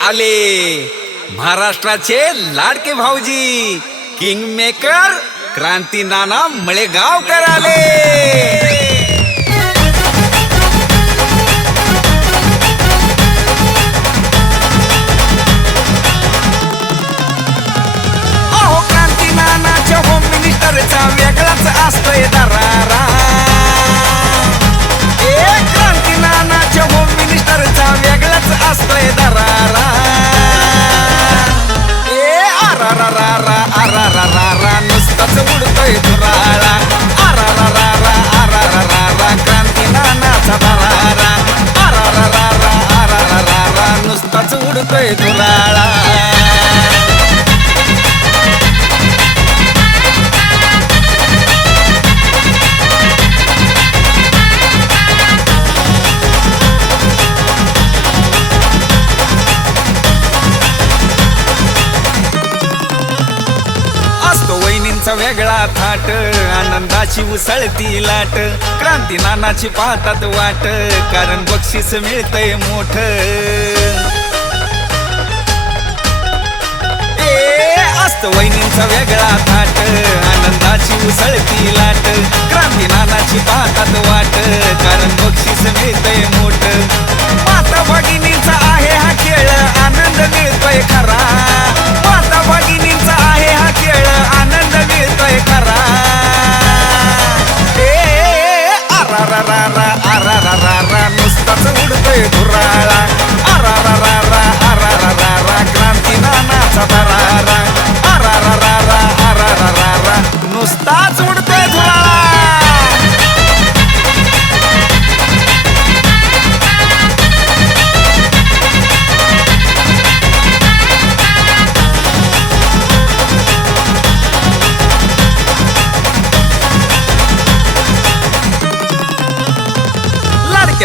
आले महाराष्ट्राचे लाडके भाऊजी किंग मेकर क्रांती नाना मळेगावकर आले। अहो क्रांती नानाच्या होम मिनिस्टरचा वेगळाच असतोय दरारा। क्रांती नानाच्या होम मिनिस्टरचा वेगळाच असतोय दरारा। आरारारा आरारारा नुसताच उडतोय धुराळा। आरारारा आरारारा क्रांती नानाचा दरारा। आरारारा आरारारा नुसताच उडतोय धुराळा। वहिनींचा वेगळा थाट आनंदाची उसळती लाट। क्रांती नानाची पाहतात वाट कारण बक्षीस मिळतंय मोठ। असतो वहिनींचा वेगळा थाट आनंदाची उसळती लाट। क्रांती नानाची पाहतात वाट कारण बक्षीस मिळतंय मोठ। माता भगिनींचा आहे हा खेळ आनंद मिळतोय खरा। माता भगिनींचा आहे हा खेळ आनंद मिळतोय खरा। आरारारा आरारारा नुसताच उडतोय धुराळा। आरारारा आरारारा क्रांती नानाचा दरारा। आरारारा आरारारा नुसताच उडतोय धुराळा।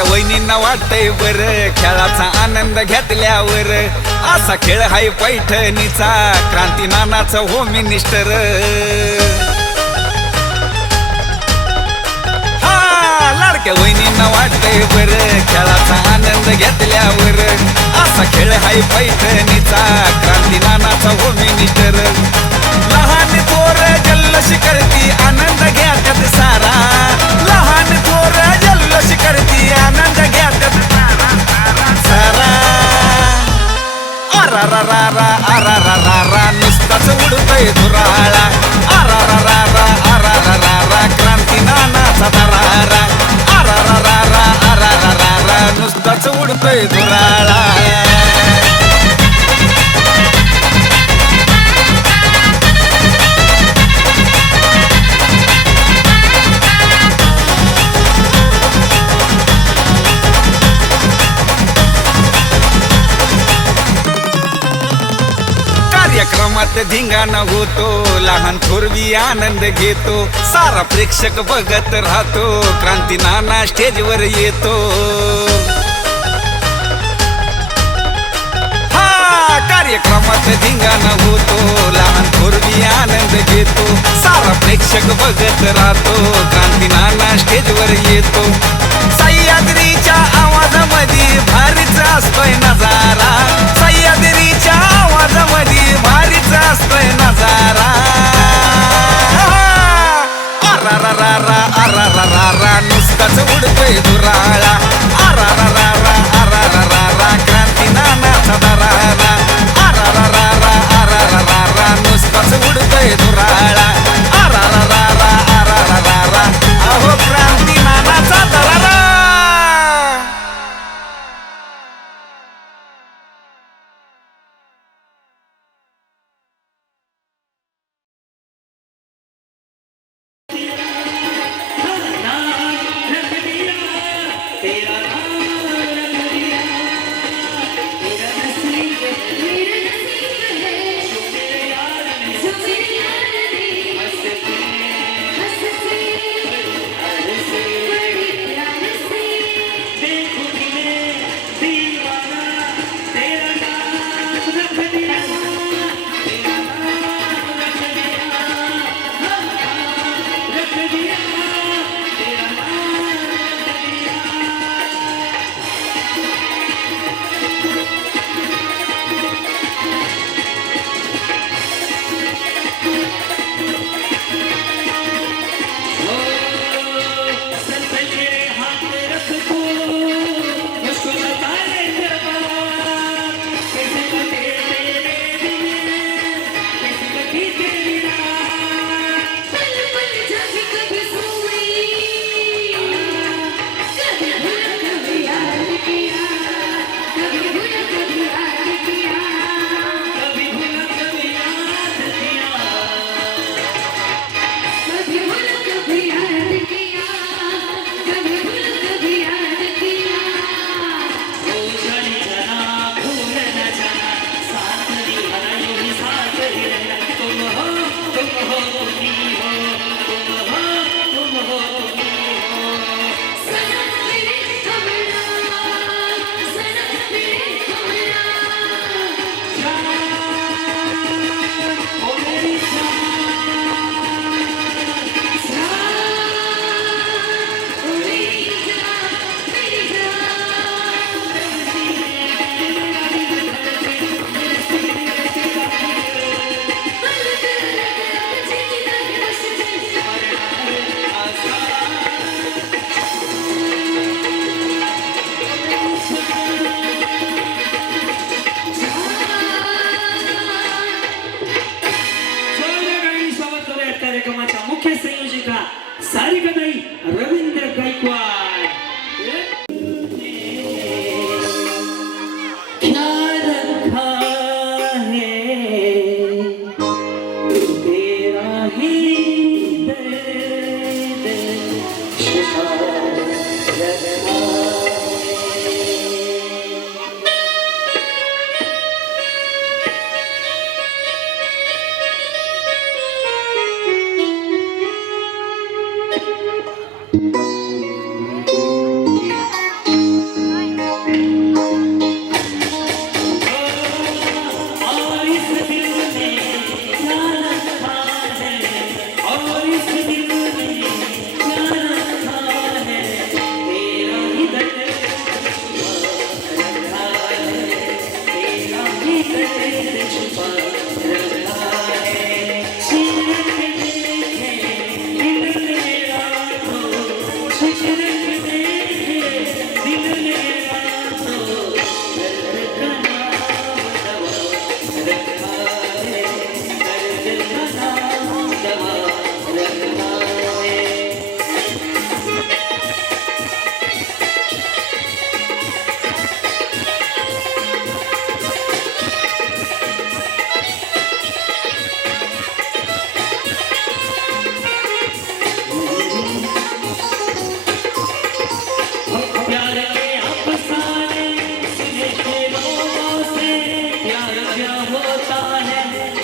वहिनींना वाटतंय बर खेळाचा आनंद घेतल्यावर। असा खेळ हाय पैठणीचा क्रांती नानाचा होम मिनिस्टर। लाडक्या वहिनींना वाटतंय बर खेळाचा आनंद घेतल्यावर। असा खेळ हाय पैठणीचा क्रांती नानाचा होम मिनिस्टर। लहान थोर जल्लोष करती आनंद घेतात सारा। लहान थोर जल्लोष करती आनंद घेतात सारा। आरारारा आरारारा नुसताच उडतोय धुराळा। आरारारा आरारारा क्रांती नानाचा दरारा। आरारारा आरारारा नुसताच उडतोय धुराळा। कार्यक्रमात धिंगाणा होतो लहान थोरवी आनंद घेतो। सारा प्रेक्षक बघत राहतो क्रांती नाना स्टेजवर येतो। कार्यक्रमात धिंगाणा होतो लहान थोरवी आनंद घेतो। सारा प्रेक्षक बघत राहतो क्रांती नाना स्टेजवर येतो। सह्याद्रीच्या आवाजामध्ये भारीच असतोय नजारा। सह्याद्रीच्या आवाजामध्ये भारीच असतोय नजारा। आरारारा आरारारा नुसताच उडतोय धुराळा। आरारारा आरारारा क्रांती नानाचा दरारा। आरारारा आरारारा नुसताच उडतोय धुराळा। आरारारा आरारारा अहो क्रांती नानाचा दरारा।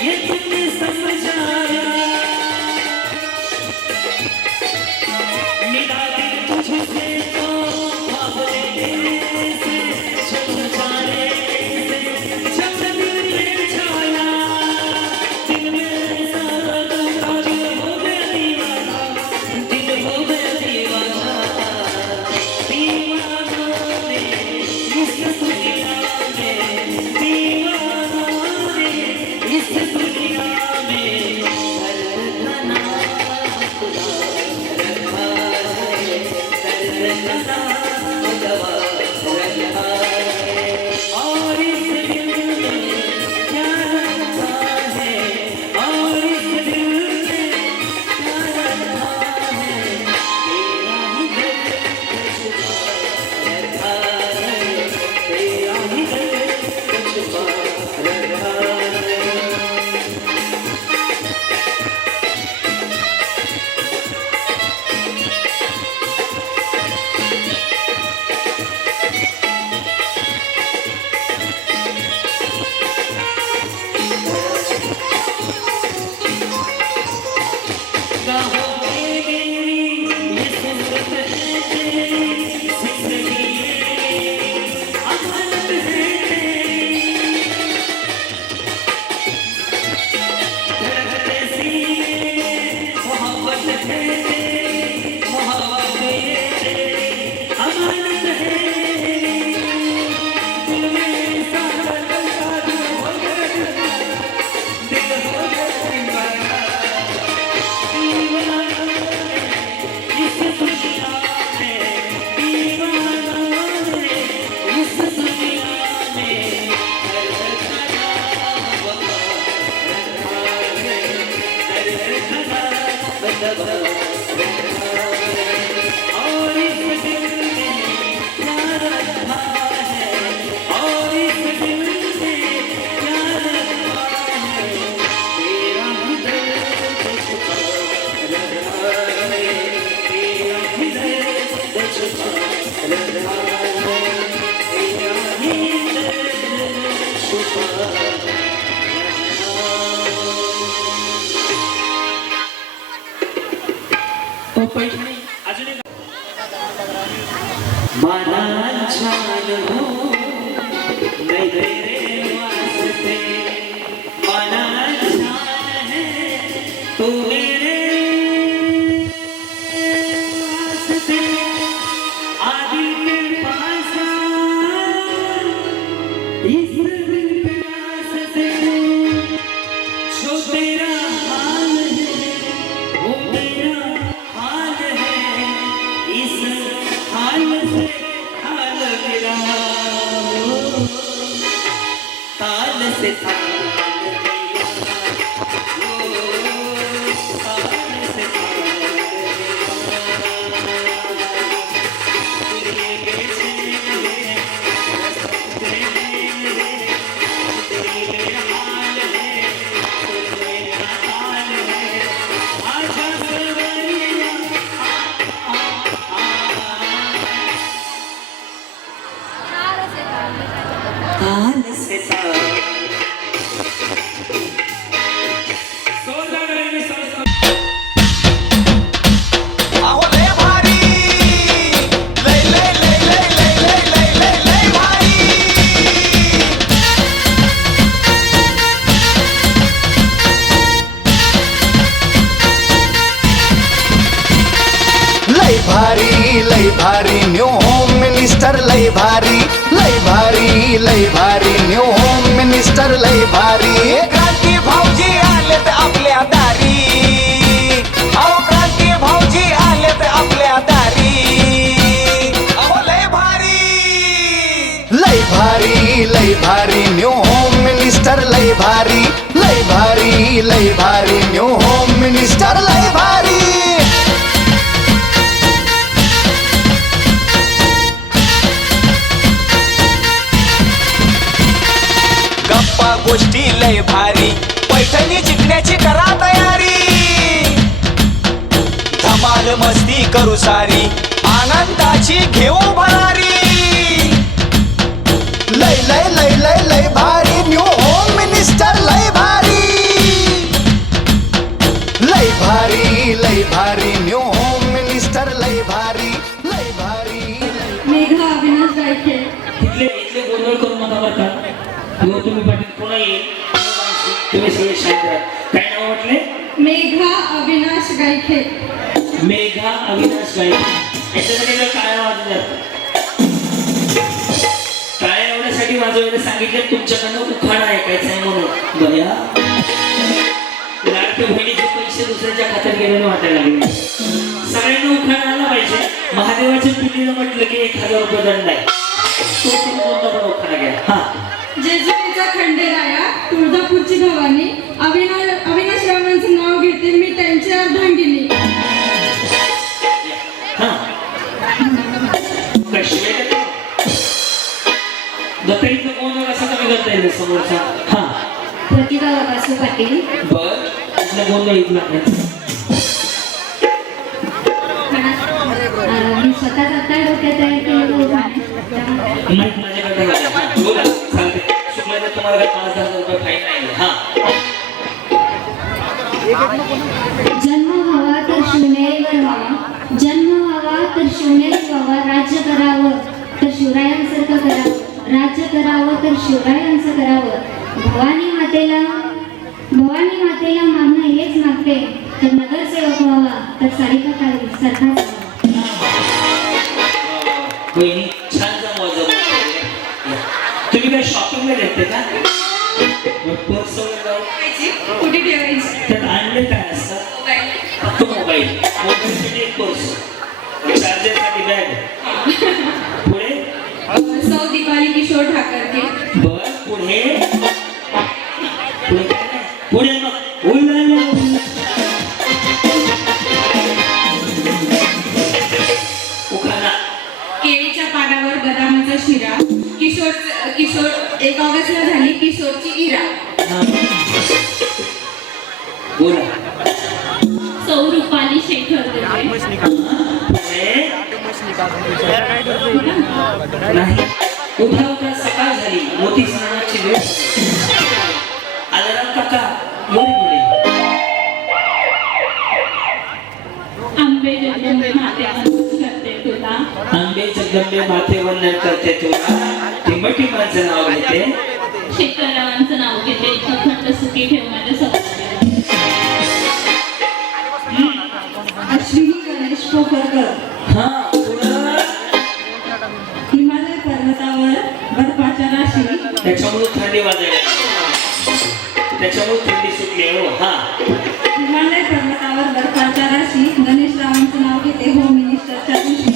ये तुमने समझाया मेरा दिल तुझसे तो बाबले से छुप जाने से जब दिल में छाया दिल में सारा दिल हो गया दीवाना दिल हो गया दीवाना दीवाना ने इस दुनिया में दीवाना ने इस दुनिया में दर्द का नाम खुदा रखा है दर्द का नाम दवा रखा है और इस दिल में क्या रखा है और इस दिल में क्या रखा है तेरा ही दर्द छुपा रखा है तेरा ही दर्द छुपा रखा है और इस दिल में क्या रखा है और इस दिल में क्या रखा है तेरा ही दर्द छुपा रखा है तेरा ही दर्द छुपा रखा है तेरा ही दर्द छुपा रखा है पैठणी अजून एक माना छान हो नहीं तेरे वास्ते माना छान है तू मेरे वास्ते आदि के पास इस दिल के वास्ते जो तेरा हाल है वो मेरा हाल है इस हाल से हाल मिला ताल से ताल मिला ताल से ताल ताल से ताल अहो लय भारी लय लय लय लय लय लय लय लय लय भारी लय भारी न्यू होम मिनिस्टर लय भारी न्यू होम मिनिस्टर लय भारी क्रांती भाऊजी आलेत आपल्या दारी अहो क्रांती भाऊजी आलेत आपल्या दारी अहो लय भारी न्यू होम मिनिस्टर लय भारी न्यू होम मिनिस्टर लय भारी गप्पा गोष्टी लय भारी पैठणी जिंकण्याची करा तयारी धमाल मस्ती करू सारी आनंदाची घेऊ भरारी लय लय लय लय लय भारी न्यू होम मिनिस्टर लय भारी नाही तुम्ही सगळे शांत राहा. काय नाव म्हटले? मेघा अविनाश गायखे. मेघा अविनाश गायके. याच्यासाठी जर टाळ्या वाजवल्या, टाळ्या एवढ्यासाठी वाजवायला सांगितले तुमच्याकडनं उखाणा ऐकायचा आहे म्हणून. बया लाडक्या बहिणीचे पैसे दुसऱ्याच्या खात्यात गेल्याने वाटायला लागले. सगळ्यांना उखाणा आला पाहिजे. महादेवाच्या पिंडीला म्हटलं की 1000 रुपये दंड आहे. तो तुम्ही कोणता पण उखाणा घ्या. हा जेजुरीचा खंडेराया, तुळजापूरची भवानी, अविनाश रावांचं नाव घेते मी त्यांची अर्धांगिनी. हा कशी वेळ दत्ताईचं कोण असं कमी करता येईल समोरचा. हा प्रतिभा वासू पाटील. बर आपल्या गोंधळ इथला मी स्वतः आता डोक्यात तयार केलेलं उदाहरण. माहित माझ्याकडे बघा. हा बोला सांगते. शुक्लाला तुम्हाला काय 5,000 रुपये फाईन नाही. हा जन्म व्हावा तर शिवनेरीवर व्हावा, जन्म व्हावा तर शिवनेरी व्हावा, राज्य करावं तर शिवरायांसारखं करावं, राज्य करावं तर शिवरायांचं करावं. भवानी मातेला मागणं हेच मागते, तर नगरसेवक व्हावा तर सारिका काळी सारखाच व्हावा. बहिणी छान जमवा. तुम्ही काय शॉपिंगला घेते का? पर्स वगैरे कुठे ठेवायची? त्यात आणले काय असतं? फक्त मोबाईलसाठी एक पर्स, चार्जरसाठी बॅग. पुढे सौ दिवाळी किशोर ठाकरके. बर पुढे पुढे काय नाही. पुढे मग उल्ला उखाणा. केळीच्या पानावर बदामाचा शिरा. किशोर 1 ऑगस्टला झाली किशोरची इरा. बोला. सौ रुपाली शेखर नाही. उठा उठा सकाळ झाली, मोठी स्नानाची वेळ. आलाराम काका मुली मुली. आंबे जगदंबे माते करते तुला, आंबे जगदंबे माथे वंदन करते तुला. टिमटी माझं नाव घेते, शेतकऱ्यांचं नाव घेते, अखंड सुखी ठेव माझ्या संसाराला. अश्विनी गणेश पोखरकर. हा पुढं हिमालय पर्वतावर बर्फाच्या राशी. त्याच्यामुळे थंडी वाजायला, त्याच्यामुळे थंडी सुटली हो. हा हिमालय पर्वतावर बर्फाच्या राशी. गणेश रावांचं नाव घेते होम मिनिस्टरच्या दिवशी.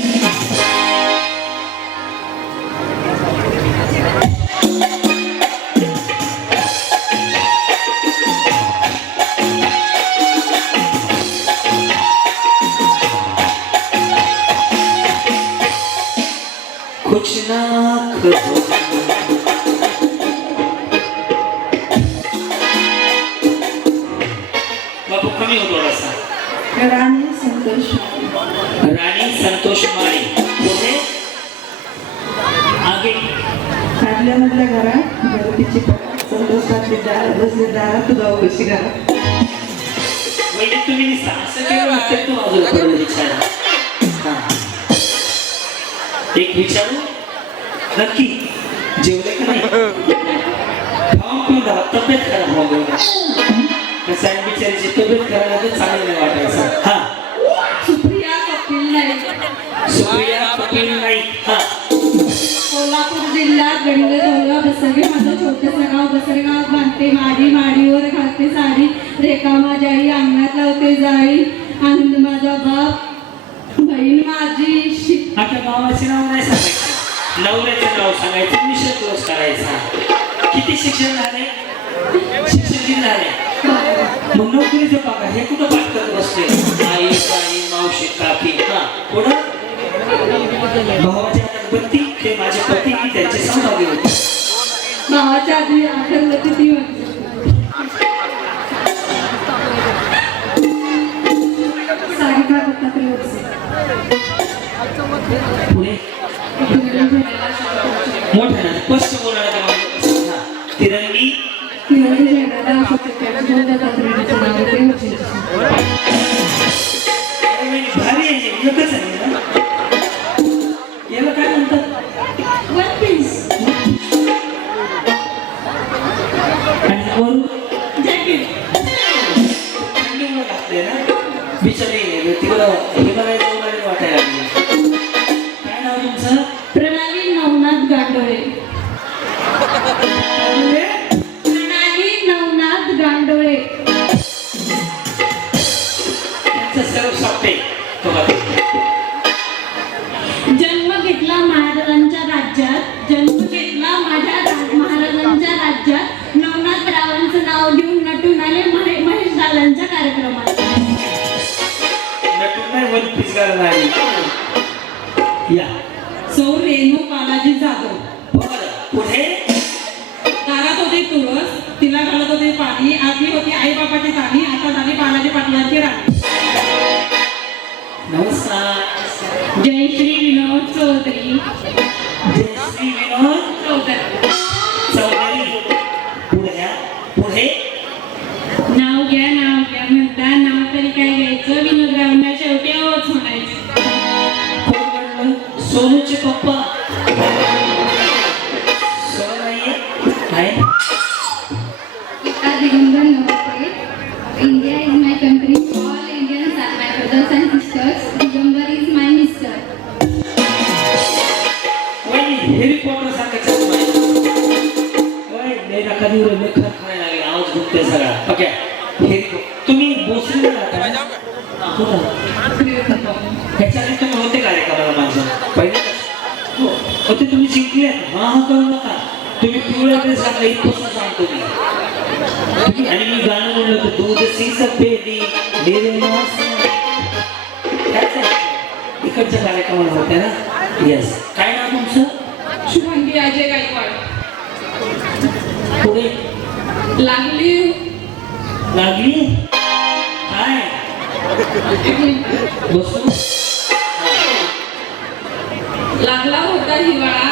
कुछ ना कहो. बाबू कमी होतो रस्ता. राणी संतोष. राणी संतोष माळी. पुढे आगे काढल्यामधल्या घरात गणपतीची संतोषातली दार बसले दारात तुझा कशी घरात. वैदिक तुम्ही असं केलं वाटतं तू बाजूला पडून विचारा. हा एक विचारू नक्की जेवले का नाही? खाऊन पिऊन राहा, तब्येत खराब होऊ नये. कसं आहे बिचारीची तब्येत खराब आहे तर चांगलं नाही वाटायचं. हा सुप्रिया कपिल नाईक. सुप्रिया कपिल नाईक. हा कोल्हापूर जिल्ह्यात गणगडोला बसरे माझं छोटंसं गाव. बसरेगावात बांधते माडी, माडीवर घालते साडी. रेखा माझ्या आई अंगणात लावते जाळी. आनंद माझा बाप, बहीण माझी. आता गावाचे नाव नाही सांगायचं, नवऱ्याचं नाव सांगायचं, मिशन क्लोज करायचा. किती शिक्षण झाले? शिक्षण किती झाले? मग नोकरीचं पाका हे कुठं पाठ करत बसते? आई ताई मावशी काकी. हा पुढं भावाच्या हातात बत्ती, ते माझे पती की त्यांचे सहभागी होते. भावाच्या आधी आठवलं ती म्हणते. सारिका दत्तात्रय वरसे. पुढे मोठ्या ना स्पष्ट बोलायला तेव्हा. हा तिरंगी. भारी आहे एकच आहे ना. याला काय म्हणतात? One piece. वरून जॅकेट थंडीमुळे घातले ना बिचारी तिकडं हिमालय जाऊन आले वाटायला लागली. काय नाव तुमचं? प्रणाली नवनाथ गांडोळे. काय म्हणले? प्रणाली नवनाथ गांडोळे. त्यांचं सर्व सापटे तो बघा. जन्म घेतला महाराजांच्या राज्यात, जन्म घेतला महाराजांच्या राज्यात. नवनाथ रावांचं नाव घेऊन नटून आले महेश दादांच्या कार्यक्रमात. नटून नाही वन पीस घालून आली. या सौ रेणू बालाजी जाधव. बरं पुढे दारात होते तुळस, तिला घालत होते पाणी. आधी होती आई बापाची जाणी, आता झाली बालाजी पाटलांची राणी. नमस्कार. जयश्री विनोद चौधरी. जयश्री विनोद चौधरी. चौधरी. पुढे पुढे नाव घ्या म्हणता, नाव तरी काय घ्यायचं. विनोदरावांना शेवटी अवच म्हणायचं. कोण म्हणलं? सोनूचे पप्पा. सोनू नाहीये? आहे? दिगंबर नवते. India is my country. All Indians are my brothers and sisters. Digambar is my mister. वहिनी, हेरी पॉटर सारखं चष्मा आहे. वय, नाही नका देऊ रे, लय खरं खायला लागले. आवाज घुमतोय सगळा. ओके. हेरी तुम्ही भोसरीला राहता ना? कुठं? ह्याच्या आधी तुम्ही होते कार्यक्रमाला माझं पहिले हो होते. तुम्ही जिंकले. हा करू नका. तुम्ही पिवळ्या ड्रेस घातला इथपासून सांगतो मी. आणि मी गाणं म्हणलं होतं दूध सी सफेदी मेरे इकडच्या कार्यक्रमाला होत्या ना. येस. काय नाव तुमचं? शुभांगी अजय गायकवाड. पुढे लागली लागली काय बसू. लागला होता हिवाळा,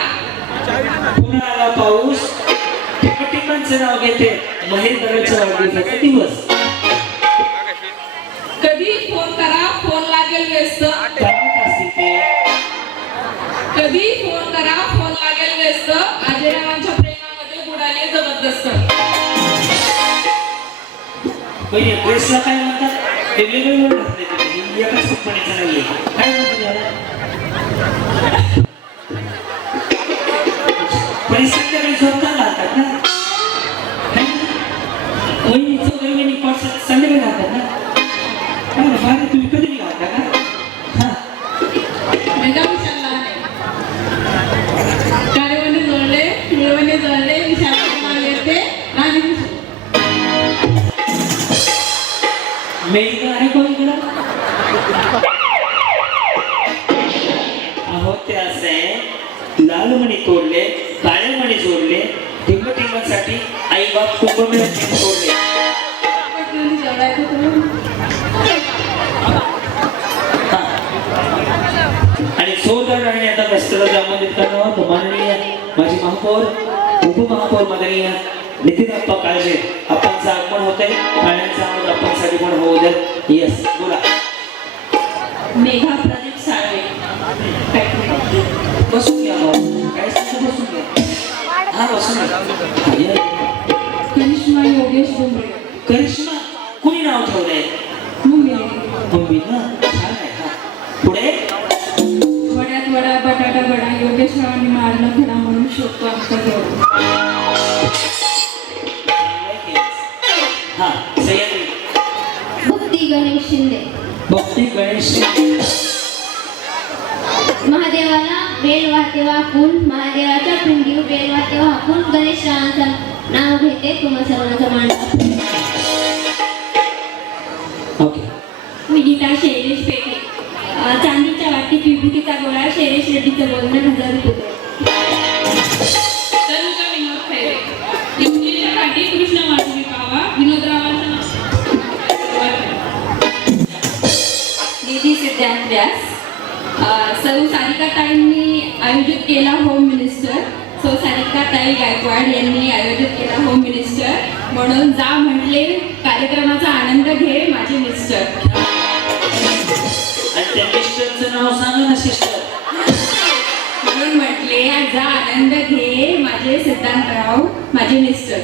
पुन्हा आला पाऊस. टिकटिकांचं नाव घेते. महेश दगडच्या वाढदिवसाचा दिवस. कधी फोन करा फोन लागेल व्यस्त. गावात असते ते. कधी फोन करा फोन लागेल व्यस्त. अजयरावांच्या प्रेमामध्ये बुडाले जबरदस्त. पहिले ड्रेसला काय म्हणतात? ते वेगवेगळे घातले तुम्ही. एकाच कंपनीचं नाहीये. काय म्हणतात याला? परिस्थितीकडे झोपता घालतात ना. वहिनी चौधरी कॉन्सर्ट संध्याकाळी घालतात ना. काय रे, बाहेर तुम्ही कधी नाही घालता का? हा. मेगा विशालला आहे. कार्यवने जोडले मिळवणे जोडले विशाल येते राणी विशाल. मेघ आहे कोण इकडं? अहो ते असे लाल मणी तोडले, काळे मणी जोडले. टिंबटिंबासाठी आई बाप कुंभमेळ्यात तोडले. हा. आणि सोदर आणि आता रस्त्याला जामोदित करणार माननीय माझी महापौर उपमहापौर माननीय नितीनप्पा काळजे आपणचं आगमन होतंय. पाण्याचं आगमन आपणसाठी पण होऊ द्या. येस बोला. मेघा प्रदीप साळवे. बसून घ्या भाऊ. काय सांगतो बसून घ्या. हा बसून घ्या. करिश्मा योगेश डोंबरे. करिश्मा कुणी नाव ठेवलंय? मुंबई. मम्मी ना. छान आहे. हा पुढे वड्यात वडा बटाटा बडा योगेशरावांनी मारला धडा म्हणून शोधतो आमचा देव. हा सह्याद्री. भक्ती गणेश शिंदे. भक्ती गणेश. महादेवाला बेल वाहते वाकून, महादेवाच्या पिंडीवर बेल वाहते वाकून गणेशरावांचं नाव घेते. तुम्हा सर्वांचा मान राखते. ओके. मी गीता शैलेश पेठे. चांदीच्या वाटीत विभूतीचा गोळा. शैलेश रेड्डीचं बोलणं 1000 रुपये. तनुजा विनोद खैरे. युक्तीच्या काठी कृष्ण माधवी पावा. विनोदरावांचं नाव. निधी सिद्धांत व्यास. सौ सारिका ताईंनी आयोजित केला होम मिनिस्टर. सौ सारिका ताई गायकवाड यांनी आयोजित केला होम मिनिस्टर. म्हणून जा म्हटले कार्यक्रमाचा आनंद घे माझे मिस्टर. आणि त्या मिस्टरचं नाव सांगा ना सिस्टर. म्हणून म्हटले जा आनंद घे माझे सिद्धांतराव माझे मिस्टर.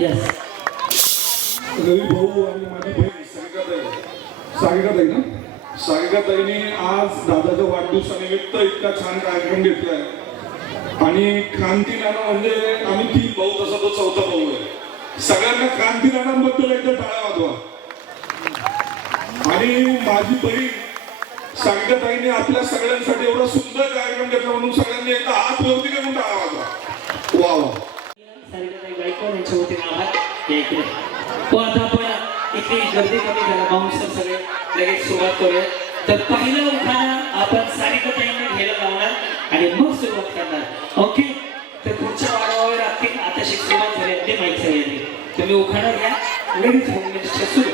येस रवी भाऊ आणि माझी बहीण सारिकाताई ना सारिकाताईने आज दादाच्या वाढदिवसानिमित्त इतका छान कार्यक्रम घेतलाय आणि क्रांती नाना म्हणजे आम्ही 3 भाऊ तसा तो 4था भाऊ आहे. सगळ्यांना क्रांती नानांबद्दल एकदा टाळ्या वाजवा. आणि माझी बहीण सारिकाताईने आपल्या सगळ्यांसाठी एवढा सुंदर कार्यक्रम घेतला म्हणून सगळ्यांनी एकदा हात वरती करून टाळ्या वाजवा. वा वा. सारिकाताई गायकवाड यांच्या वतीने आभार. या इकडे आता आपण इथे गर्दी कमी झाला बाउन्सर सगळे लगेच सुरुवात करूया. तर पहिलं उखाणा आपण सारिकाताईंना घ्यायला लावणार आणि मग सुरुवात करणार. ओके तर पुढच्या वाढवावे लागतील. आता सुरुवात झाली ते माहीत सगळ्यांनी. तुम्ही उखाणा घ्या लगेच होम मिनिस्टर सुरू.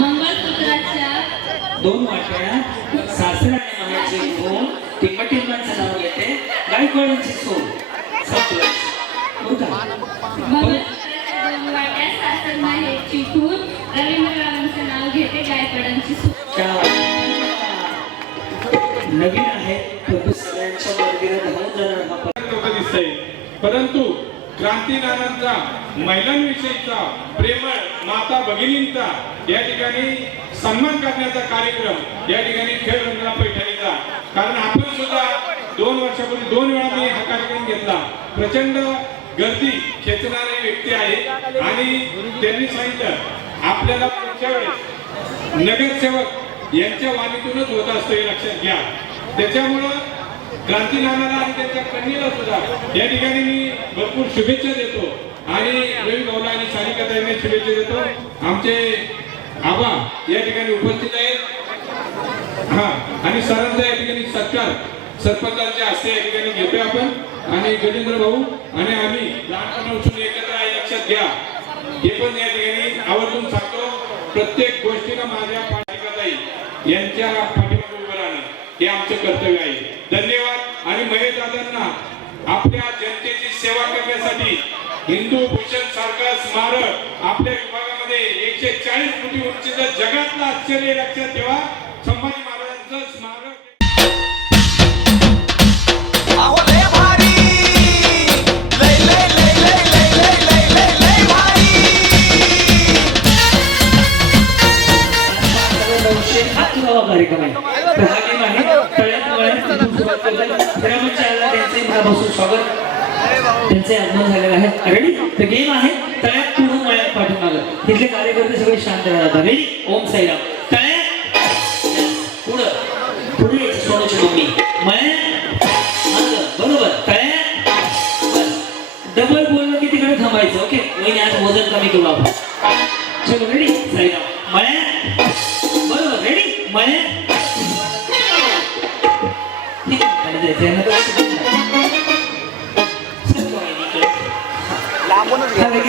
मंगळसूत्राच्या 2 वाट्या सासरा आणि माहेरचे गुण टिंबटिंबांचं नाव घेते गायकवाडांची सोन संपलं. हो का? मंगळसूत्राच्या 2 वाट्या सासर माहेरची खून रवींद्ररावांचं नाव घेते गायकवाडांची सून. क्या नवीन आहे परंतु सगळ्यांच्या वर्दीला धावून जाणार हा लोक दिसतंय परंतु क्रांती नानांचा महिलांविषयीचा प्रेमळ माता भगिनींचा या ठिकाणी सन्मान करण्याचा कार्यक्रम या ठिकाणी खेळ रंगला पैठणीचा. कारण आपण सुद्धा 2 वर्षापूर्वी 2 वेळा मी हा कार्यक्रम घेतला. प्रचंड गर्दी खेचणारी व्यक्ती आहे आणि त्यांनी सांगितलं आपल्याला पुढच्या वेळेस नगरसेवक यांच्या वाणीतूनच होत असतो हे लक्षात घ्या. त्याच्यामुळं क्रांती नानाला आणि त्यांच्या कन्येला सुद्धा या ठिकाणी मी भरपूर शुभेच्छा देतो आणि रवी भाऊला आणि सारिकाताईंना शुभेच्छा देतो. आमचे आबा या ठिकाणी उपस्थित आहेत. हा आणि सरांचा या ठिकाणी सत्कार सरपंचांच्या हस्ते या ठिकाणी घेतोय आपण. आणि गजेंद्र भाऊ आणि आम्ही लहानपणापासून एकत्र आहे लक्षात घ्या. हे पण या ठिकाणी आवर्जून सांगतो प्रत्येक गोष्टीला माझ्या सारिकाताई यांच्या पाठीमागे उभं राहणं हे आमचं कर्तव्य आहे. धन्यवाद. आणि महेश दादांना आपल्या जनतेची सेवा करण्यासाठी हिंदू भूषण सारखं स्मारक आपल्या विभागामध्ये 140 कोटी उंचीचं जगातलं आश्चर्य लक्षात ठेवा. संभाजी महाराजांचं स्मारक अहो लय भारी लय लय लय लय लय लय लय लय लय भारी. कार्यक्रम आहे तर हा गेम आहे तळ्यात मळ्यात तिथून सुरुवात करतात. फिरामंचाला त्यांचे मनापासून स्वागत. त्यांचे आगमन झालेलं आहे. रेडी तर गेम आहे तळ्यात पुढून मळ्यात पाठीमागं. तिथले कार्यकर्ते सगळे शांत राहतात. रेडी ओम साईराम. तळ्यात पुढं पुढे यायची सोनूची मम्मी मळ्यात मागं बरोबर तळ्यात बस डबल बोललं की तिकडे थांबायचं. ओके वहिनी आज वजन कमी करू आपण. चलो रेडी साईराम मळ्यात बरोबर रेडी मळ्यात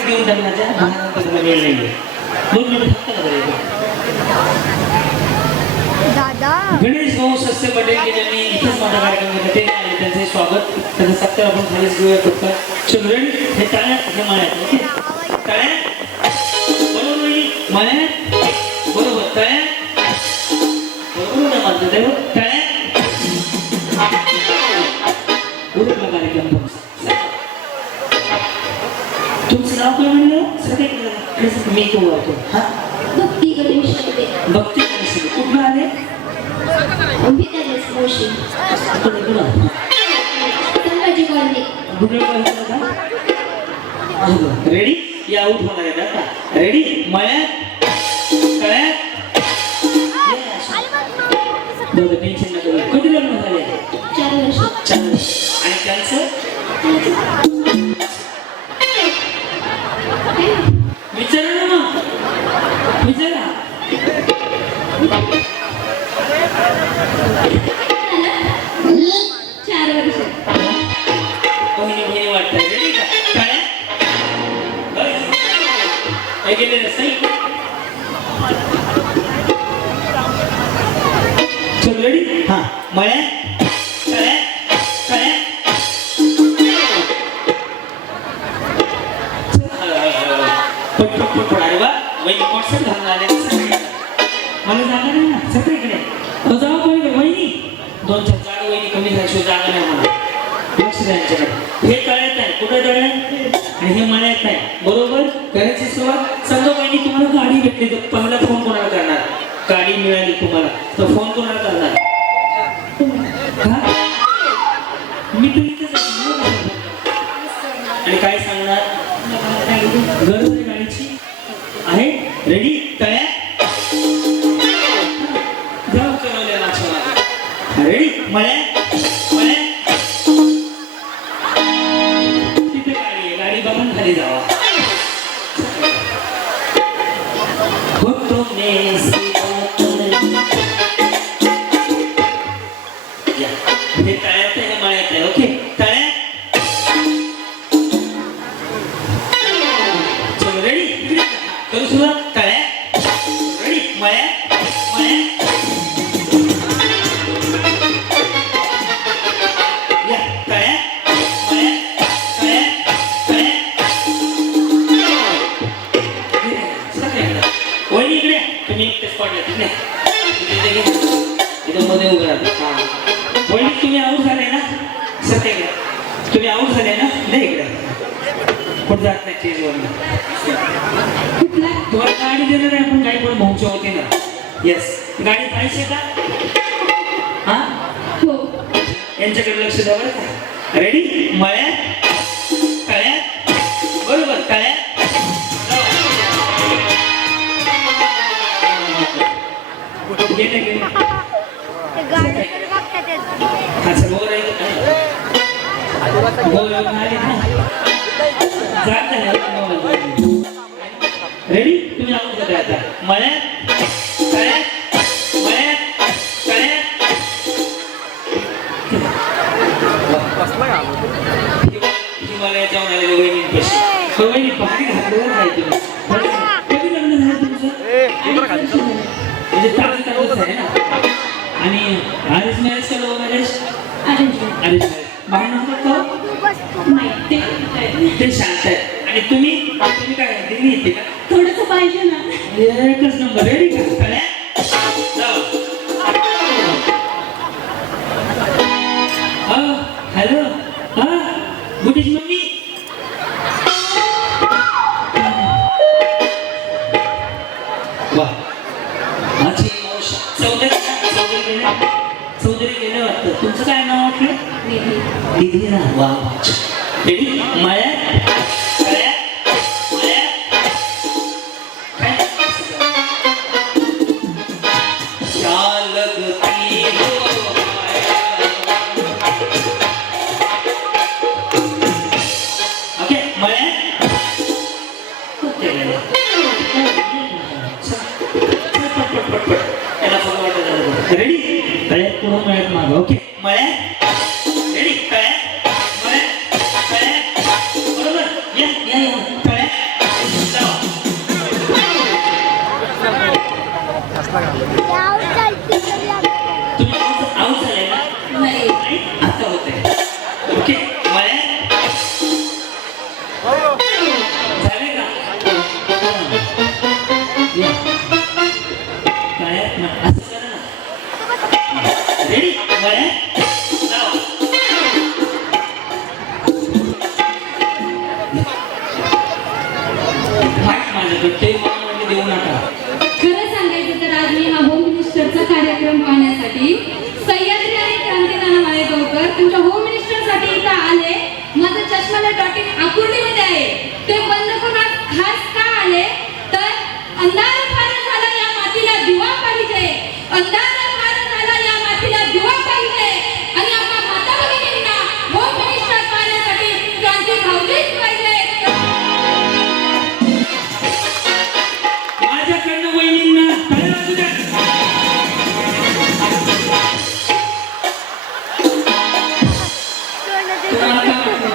देऊन टाकण्याच्या महानंतर वेळ नाही. 2 मिनिट गणेश भाऊ सस्य पटेल की ज्यांनी इथेच माझा कार्यक्रम घेतला ते आले. त्यांचे स्वागत त्यांचा सत्कार आपण खालीच घेऊया फक्त. चलो रेडी हे टाळ्यात हे माळ्यात. ओके टाळ्यात बरोबर माळ्यात बरोबर तळ्यात बरोबर ना मानतो देव तळ्यात उरकला कार्यक्रम. तुमचं नाव काय म्हणलं सगळं मी तो वाटतो. हा भक्ती गणेश शिंदे. भक्ती शिंदे. कुठून आले? अंबिकादेश मोशी. संभाजी कॉलनी. रेडी या आऊट होणार आहे आता. रेडी मळ्यात तळ्यात टेन्शन नका घेऊ. कधी लग्न झाले? 4 वर्ष. 4 वर्ष. आणि त्यांचं विचारा ना मग विचारा. 4 वर्ष. बहिणी बहिणी वाटतं. रेडी का तळ्यात हे गेले सही. चल रेडी हा मळ्यात तळ्यात तळ्यात पट अरे वा वहिनी कॉन्सर्ट घालून आले. मला जागा नाही ना सगळीकडे जाऊ कोणी वहिनी 2-4 जागा वहिनी कमी झाल्याशिवाय जागा नाही मला. लक्ष यांच्याकडे. हे तळ्यात आहे, कुठं तळ्यात आणि हे मळ्यात आहे. बरोबर करायची सुरुवात. समजा काही तुम्हाला गाडी भेटली तर पहिला फोन कोणाला करणार? गाडी मिळाली तुम्हाला तर फोन कोणाला करणार? हा? मी तुम्ही इथेच आहे. आणि काय सांगणार? गरज आहे गाडीची आहे. रेडी? तळ्यात जाऊ चलवल्या मागच्या. रेडी? मळ्यात तिथे गाडी आहे, गाडी बघून खाली जावा. हे तळ्यात आहे, हे मळ्यात आहे. ओके तळ्यात. चलो रेडी? करू सुरुवात. तळ्यात. रेडी? मळ्यात. या तळ्यात. वहिनी इकडे या. तुम्ही एकटेच पडले तिथे इथं मध्ये उभं राहा. वहिनी तुम्ही आऊट झाले ना? सत्य इकडे. तुम्ही आऊट झाले ना? नाही इकडे कुठं जात नाही चेंजवर. तुम्हाला गाडी देणार आहे आपण. गाडी पण भाऊच्या होती ना? येस. गाडी पाहिजे का? हा हो. यांच्याकडे लक्ष द्या बरं का. रेडी? मळ्यात तळ्यात. बरोबर तळ्यात. गेले हा सर वर आहे जात नाही. रेडी? तुम्ही आऊट करता आता. मळ्यात तळ्यात. हिमालयात जाऊन आलेले वहिनींपाशी. वहिनी भारी घातलेलं आहे तुम्ही. कधी लग्न झालं तुमचं? म्हणजे ताज ताजच आहे ना. आणि अरेंज मॅरेज का love marriage? Arrange arrange marriage. बाहेर नव्हतं नाही ते शांत आहे. आणि तुम्ही काय दिल्ली येते का? थोडंसं पाहिजे ना. एकच नंबर. रेडी का? तळ्यात. हॅलो हा गुडीज मम्मी. वा माझी चौधरी गेले वाटतं. तुमचं काय नाव वाटलं? निधी ना. वा रेडी? मळ्यात रेडी? तळ्यात पुढं मळ्यात मागं. ओके मळ्यात. रेडी? तळ्यात बरोबर. या तळ्यात तुम्ही आऊट झाले ना? नाही. आता होते. ओके मळ्यात झाले का? या तळ्यात असं करा ना. रेडी? मळ्यात माझ्याकडे ते म्हणजे देऊ नका. खरं सांगायचं तर आज मी हा होम मिनिस्टरचा कार्यक्रम पाहण्यासाठी सह्याद्री आणि क्रांतीनाना माळेगावकर तुमच्या होम मिनिस्टरसाठी इथं आले. माझं चष्माला डॉटिंग आकुर्डीमध्ये आहे. ते बंद करून आज खास का आले तर अंधार फार झाला या मातीला दिवा पाहिजे. अंधार फार झाला या मातीला दिवा पाहिजे. आणि आपल्या माता भगिनींना होम मिनिस्टर पाहण्यासाठी क्रांती भावलीच पाहिजे. माझ्याकडनं वहिनींना तळ्यात वाजू द्या. तुम्हाला काय वाटलं?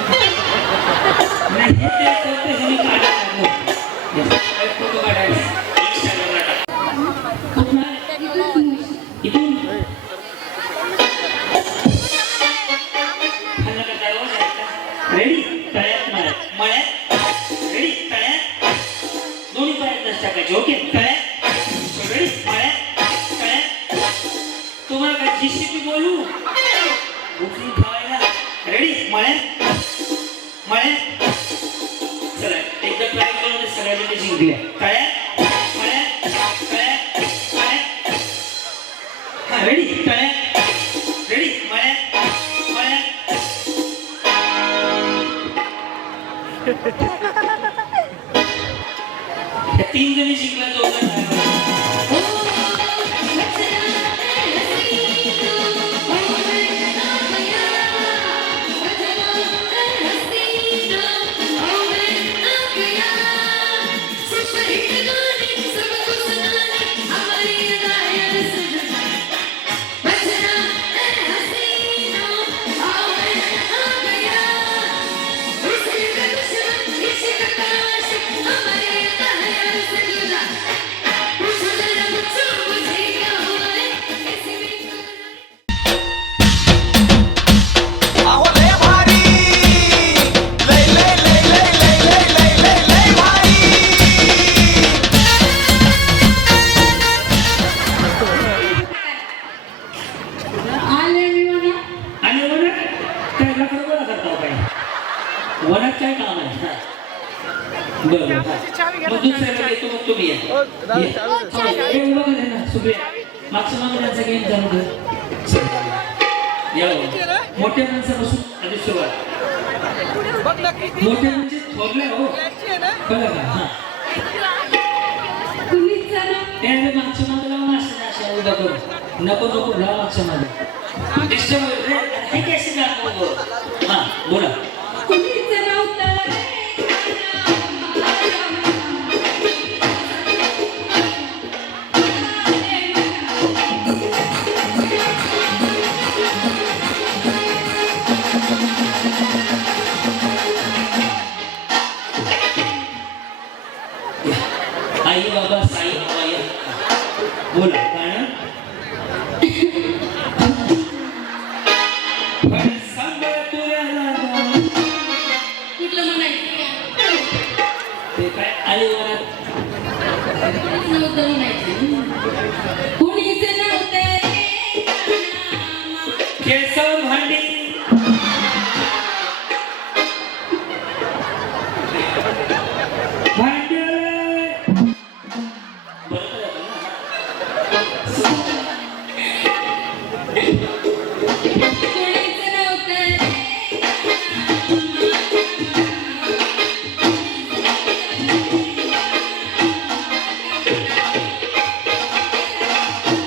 नाही हे ते करते हे मी काढायला लागलो. एक फोटो काढायला. Instagramला टाक. कुठून आले? इथून खाल्लं का दरवाजा आहे का? रेडी? तळ्यात मळ्यात. रेडी? तळ्यात दोन्ही पायात नस टाकायचे. ओके तळ्यात. रेडी? मळ्यात. तुम्हाला काय जीसीपी बोलू? उचलून ठेवायला. रेडी? मळ्यात मळ्यात चला एकदा ट्राय करून सगळ्यांनी ते जिंकल्या कळ्यात मळ्यात कळ्यात मळ्यात हा रेडी कळ्यात रेडी मळ्यात मळ्यात या 3 जणी जिंकल्या दोघं अहो लय भारी लय लय लय लय लय लय लय लय लय भारी आले मी म्हणा. आणि वनात काय लाकडं गोळा करता काय वनात काय काम आहे हा. बरं हा. मग दुसऱ्याला येतो मग तुम्ही या. ये. हे उभं कर ना सुप्रिया मागच्या मागण्यांचा गेम चालू कर या हो. मोठ्या माणसापासून आधी सुरुवात मोठ्या म्हणजे थोरल्या हो बघा का हा तुम्हीच जरा त्याने मागच्या मागे लावून असं अशा उभा करू नको नको राहा मागच्या मागे डिस्टर्ब हे कसे जातो हा बोला तुम्हीच जरा उतर रे. आई बाबा साई बाबा या बोला गाणं पण सांभाळ तुला लागा. कुठलं म्हणायचं ते काय आले वरात नव्हतं म्हणायचं. कुणीच नव्हतं रे काना. केसव भांडी भांड्याला बरोबर आहे ना? कुणीच नव्हतं रे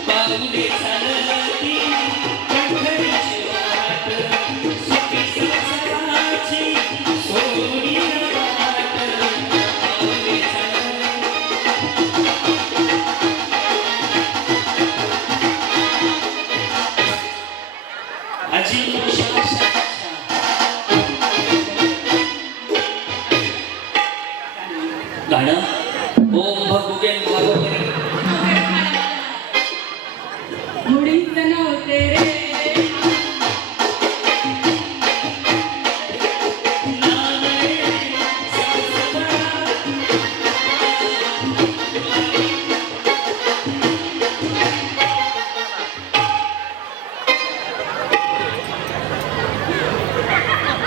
पाऊले चालती पंढरीची वाट, सुखी संसाराची सोडी वाट. पाऊले चालती आजी गाणं ओम भगुगेन भगवते मुळीच नव्हते रे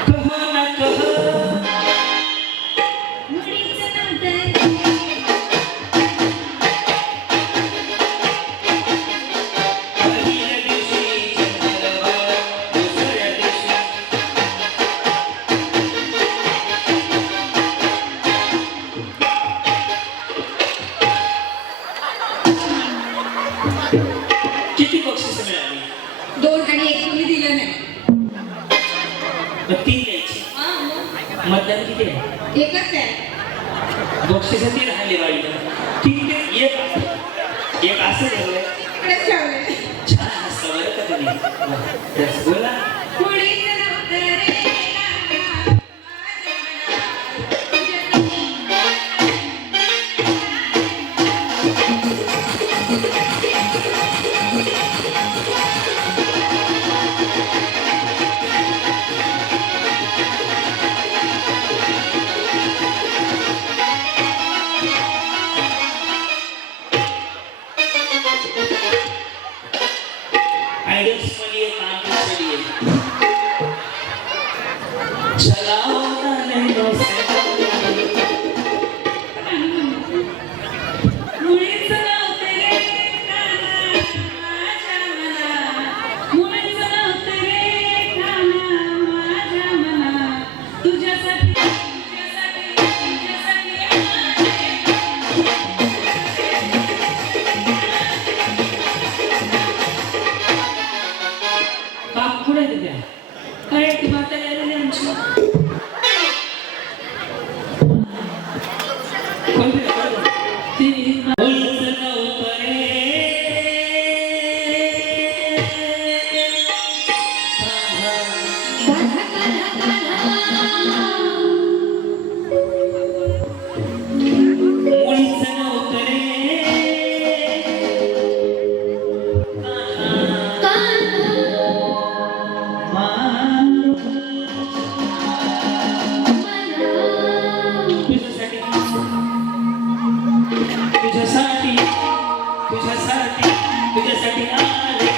कहो ना कहो मुळीच नव्हते रे पहिल्या दिवशी चंद्रभागा, दुसऱ्या दिवशी किती बक्षीस मिळाली 2 आणि 1 तुम्ही दिलं नाही. मग 3 द्यायची हा, मग मतदान किती आहे एकच आहे. बक्षीस 3 राहिले वाईट ठीक आहे एक असं ठरलंय इकडेच ठेवलंय. छान हसता बरं का तुम्ही वा, त्यास बोला मुळीच नव्हतं रे काना. आयडल्स मध्ये काम चलिए कुठे आहे त्या काय ती म्हातारी आलेली आमची कोणती ती तुझ्यासाठी आले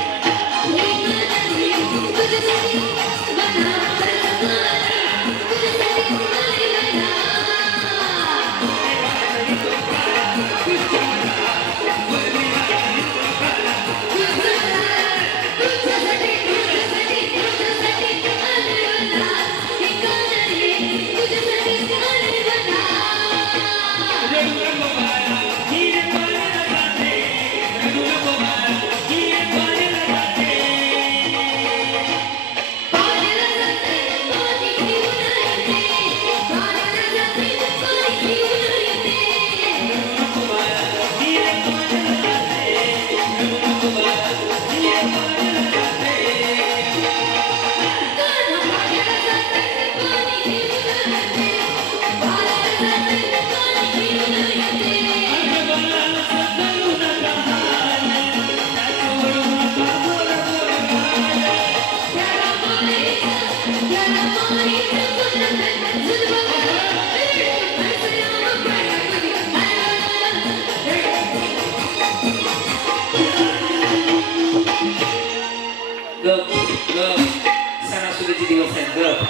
सणासुदीचे दिवस आहेत ग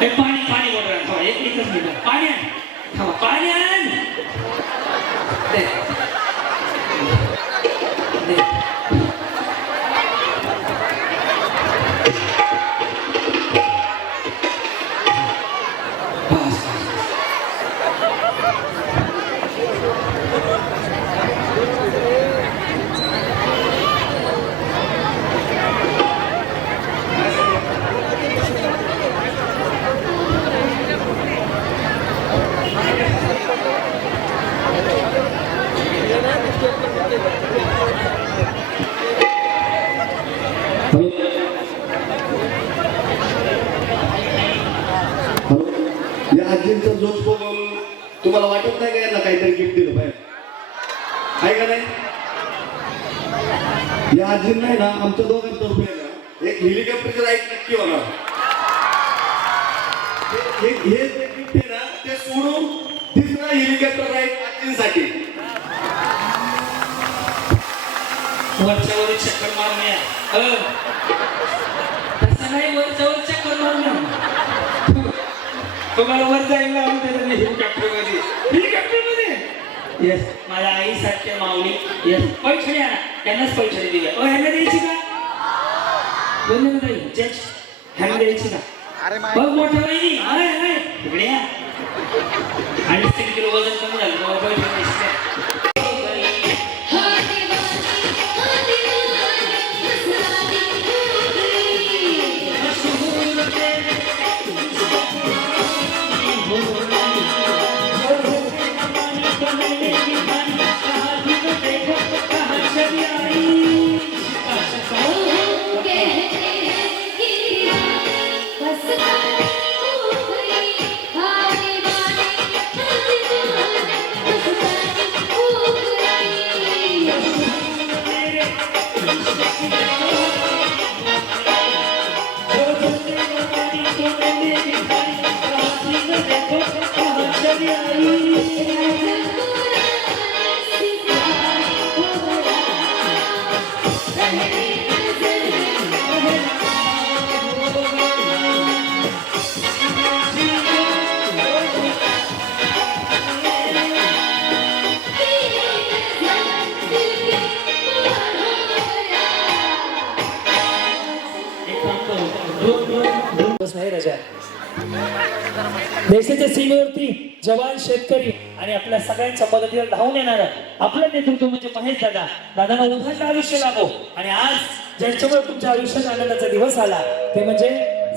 हे पाणी पाणी बोलणार थांबा एकच मिनिट पाणी आण थांबा पाणी आण दे दे या आजींचा जोश बघून तुम्हाला वाटत नाही का यांना काहीतरी गिफ्ट दिलं पाहिजे आहे का नाही या आजींना आहे ना आमच्या दोघांतर्फे आहे ना एक हेलिकॉप्टरचं राईड नक्की होणार हे जे गिफ्ट आहे ना ते सोडून तिसरा हेलिकॉप्टर राईड आजींसाठी वरच्यावर चक्कर मारणे तसं नाही वरच्यावर चक्कर मारणे तुम्हाला वर जायला हेलिकॉप्टरमध्ये येस माझ्या आईसारख्या माऊली येस पैठणी आणा त्यांनाच पैठणी दिल्या ह्यांना द्यायची का बोल ना ताई जज ह्यांना द्यायची का बघ मोठा बहिणी इकडे या 2.5 किलो वजन कमी झालं मग पैठणी द्यायची का देशाच्या सीमेवरती जवान शेतकरी आणि आपल्या सगळ्यांच्या मदतीला धावून येणार आपलं नेतृत्व म्हणजे महेश दादा दादांना उदाहरण आयुष्य लाभो आणि आज ज्यांच्यामुळे तुमच्या आयुष्यात आनंदाचा दिवस आला ते म्हणजे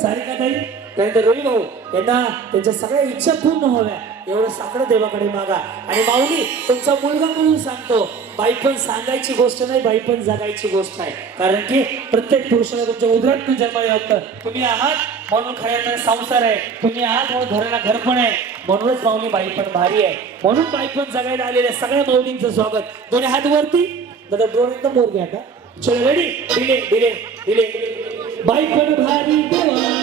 सारिकाताई, त्यानंतर रवी भाऊ यांना त्यांच्या सगळ्या इच्छा पूर्ण व्हाव्या एवढं साकडं देवाकडे मागा. आणि माऊली तुमचा मुलगा म्हणून सांगतो, बाईपण सांगायची गोष्ट नाही, बाईपण जगायची गोष्ट आहे. कारण की प्रत्येक पुरुषाला तुमच्या उदरात जन्माला होतं. तुम्ही आहात म्हणून खऱ्या संसार आहे, तुम्ही आहात म्हणून घराला घर पण आहे. म्हणूनच माऊली बाईपण भारी आहे. म्हणून बाईपण जगायला आलेल्या सगळ्या माऊलींचं स्वागत. दोन्ही हात वरती, दादा डोळे एकदम मोर घ्या का. चलो रेडी, दिले दिले दिले. बाईपण भारी देवा,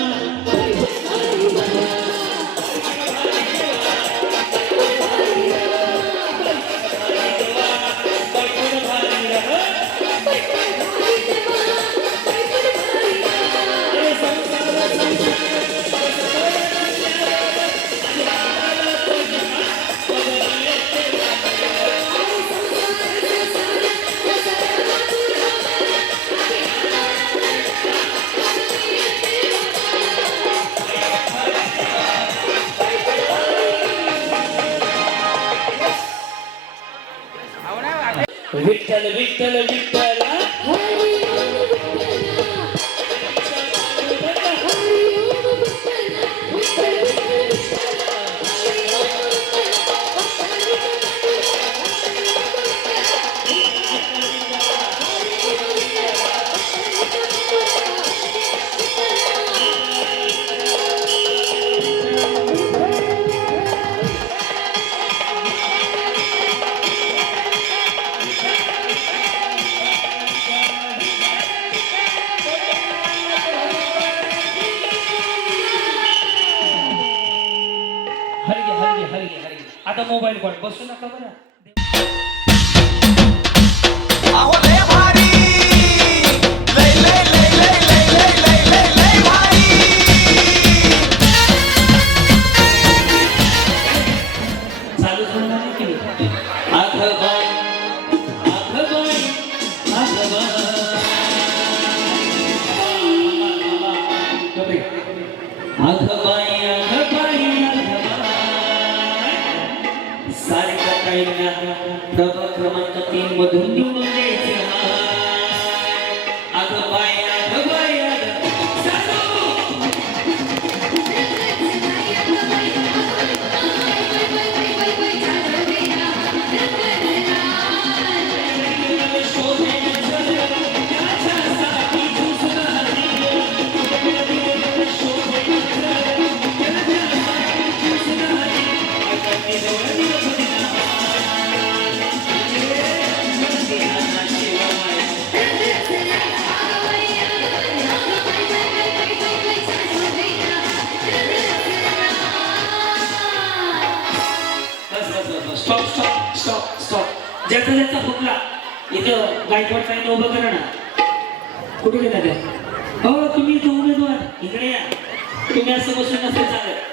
विठ्ठल विठ्ठल विठ्ठल आता मोबाईल कॉल बसू नका बरं. अहो लय भारी, लय लय लय लय लय लय लय लय लय भारी. चालू होणार नाही की आख बाई आख बाई आख बाई. आख बाई आख बाई आख बाई. सारिकाताईंना प्रभाग क्रमांक 3 मधून निवडून द्यायचे. आग बाई आग बाई आग स्टॉप स्टॉप स्टॉप स्टॉप. ज्याचा ज्याचा फुटला इथं गायकवाड साहेब उभं करा ना. कुठे गेला त्या? हो तुम्ही इथं उमेदवार इकडे या. तुम्ही असं बसून नसेल चालत.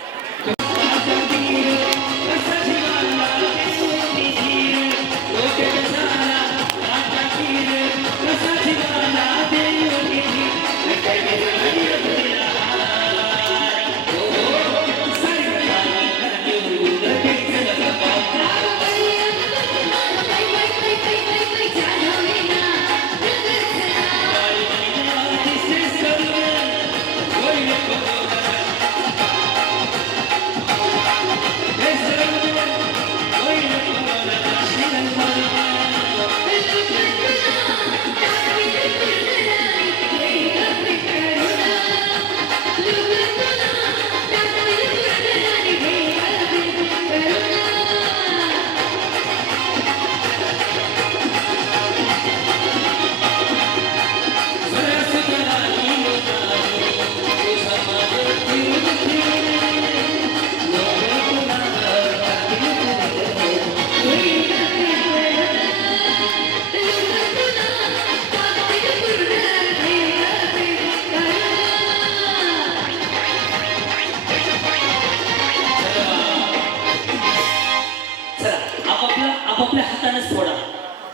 आपापल्या हातानेच फोडा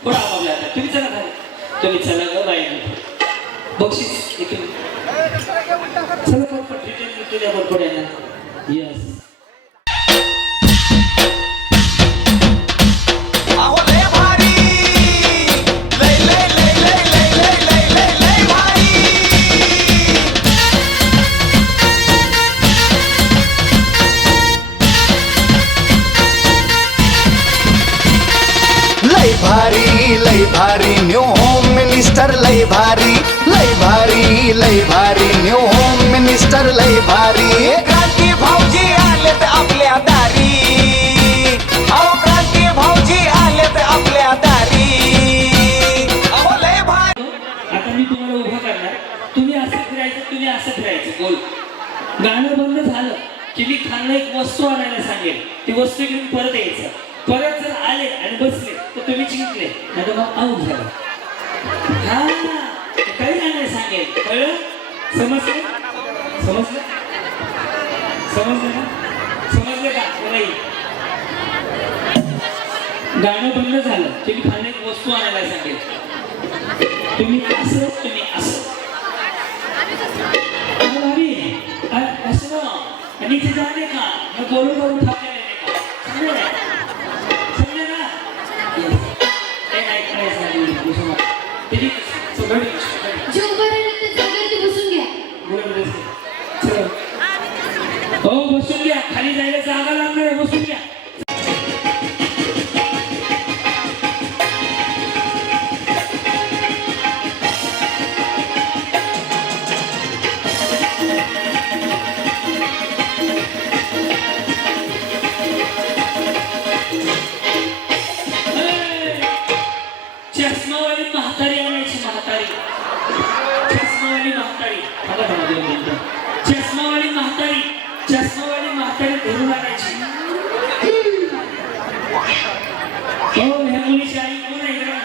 फोडा आपापल्या हातात. तुम्ही चला खाली, तुम्ही चला ग बाई. बक्षीस इथे चला पटपट डिटेल तुझ्या बरोबर आहे ना. यस अहो लय भारी, लय लय लय लय लय लय लय लय लय भारी. भारी लय भारी न्यू होम मिनिस्टर लय भारी क्रांती भाऊजी आलेत आपल्या दारी अहो क्रांती भाऊजी आलेत आपल्या दारी अहो लय भारी आता मी तुम्हाला उभा करणार, तुम्ही असं फिरायचं, तुम्ही असं फिरायचं, गोल. गाणं बंद झालं की मी खाल्लं एक वस्तू आणायला सांगेल, ती वस्तू घेऊन परत यायचं. परत जर आले आणि बसले तर तुम्ही जिंकले, नाही तर मग आऊट झालं. हा काही आणायला सांगेल, कळलं? समजलं? समजलं? समजलं ना? समजलं का नाही? गाणं बंद झालं की मी खाल्लं एक वस्तू आणायला सांगेल, तुम्ही असं, तुम्ही असं. असं नीचे जाने का मैं बोलूंगा उठाने लेने का, समझे ना? समझे ना? ये नाही करायचं नाही. तेरी सगळी जे उभं राहिलं ते जागेवरती बसून घ्या. हो बसून घ्या, खाली जायला जागा लागणार आहे, बसून घ्या. चष्मावाली म्हातारी आणायची, म्हातारी. चष्मावाली म्हातारी, बघा बघा दोन मिनिटं. चष्मावाली म्हातारी, चष्मावाली म्हातारी धरून आणायची. हो ह्या मुलीची आई कोण आहे का?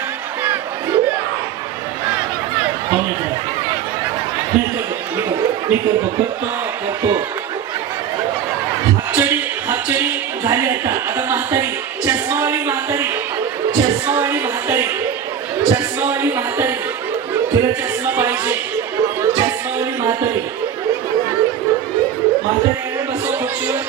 कोण आहे का? मी करतो. हापचडी झाली आता म्हातारी, चष्मावाली म्हातारी, चष्मावाली म्हातारी, चष्मावाली म्हातारी, तुला चष्मा पाहिजे, चष्मावाली म्हातारी. म्हातारी बसव खुर्चीवर.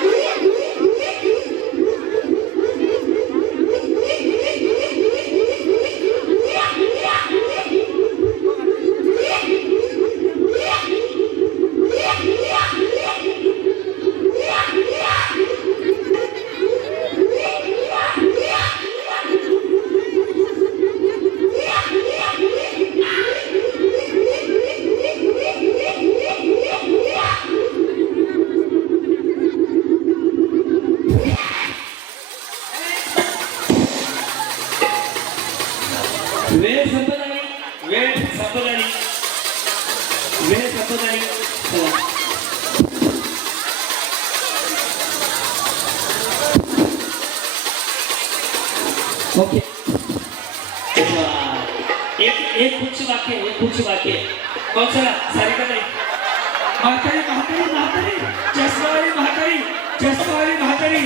वेळ संपत आली, वेळ संपत आली, वेळ संपत आली. ओके, एक खुर्ची बाकी आहे, एक खुर्ची बाकी आहे. बघ चला सारिका ताई. म्हातारी म्हातारी म्हातारी, चष्मावाली म्हातारी, चष्मावाली म्हातारी.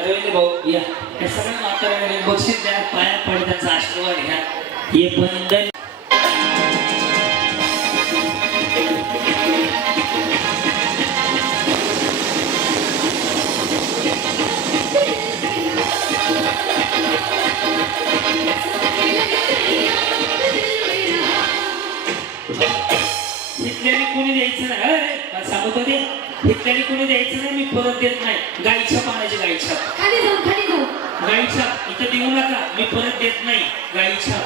रवींद्र भाऊ या सगळ्या म्हाताऱ्यांना बक्षीस द्या, पाया पड, त्यांचा आशीर्वाद घ्या. हे बंधन हिटल्याने कोणी द्यायचं नाही, सांगतो ते हिटल्याने कोणी द्यायचं नाही, मी परत देत नाही. गाईच्या पाण्याची गाईच्या खाली जाऊ, खाली जाऊ. गाईच्या इथं देऊ नका, मी परत देत नाही. गाईच्या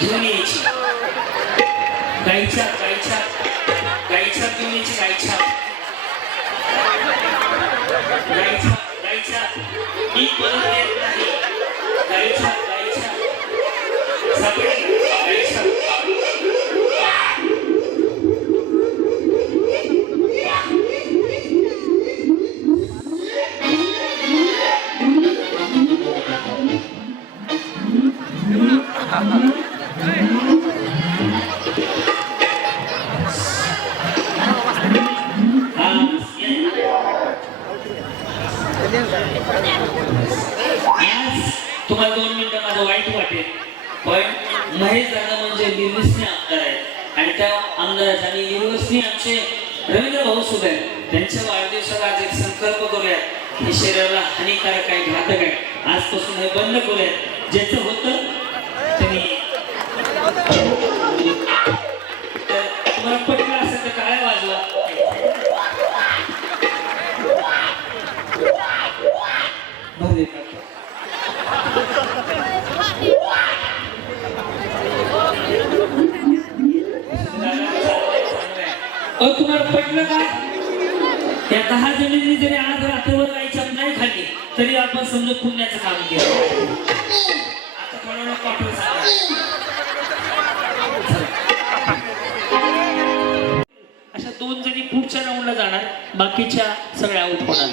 घेऊन यायची, गाईच्या गाईच्या गाईच्या घेऊन यायची, गाईच्या गाईच्या गाईच्या मी परत देत नाही. गाईच्या गाईच्या सगळे गाईच्या. तुम्हाला 2 मिनिटं माझं वाईट वाटेल, पण महेश दादा म्हणजे निर्वसनीय आमदार आहेत आणि त्या आमदाराचे आणि निर्वसनीय आमचे रवींद्र भाऊ सुद्धा आहेत. त्यांच्या वाढदिवसाला आज एक संकल्प करूयात, हे शरीराला हानिकारक आहे, घातक आहे, आजपासून हे बंद करूयात. ज्याचं होतं त्यांनी तुम्हाला पटलं असेल तर काय तुम्हाला पटलं का? या 10 जणींनी जरी आज रात्रभर काही चम नाही खाल्ली तरी आपण समजा पुण्याचं काम केलं. आता कोणाला पाठवून सांगा. अशा 2 जणी पुढच्या राऊंडला जाणार, बाकीच्या सगळ्या आउट होणार.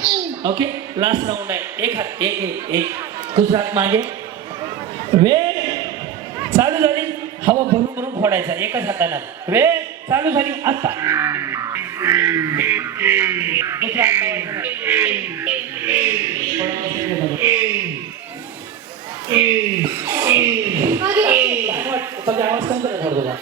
ओके, लास्ट राऊंड आहे. एक हात, एक दुसरा हात मागे. वेळ चालू झाली, हवा भरून भरून फोडायचा एकच हाताला. वेळ चालू झाली, आता दुसरा हात लावायचा. सगळे आवाज कमी करा थोडं.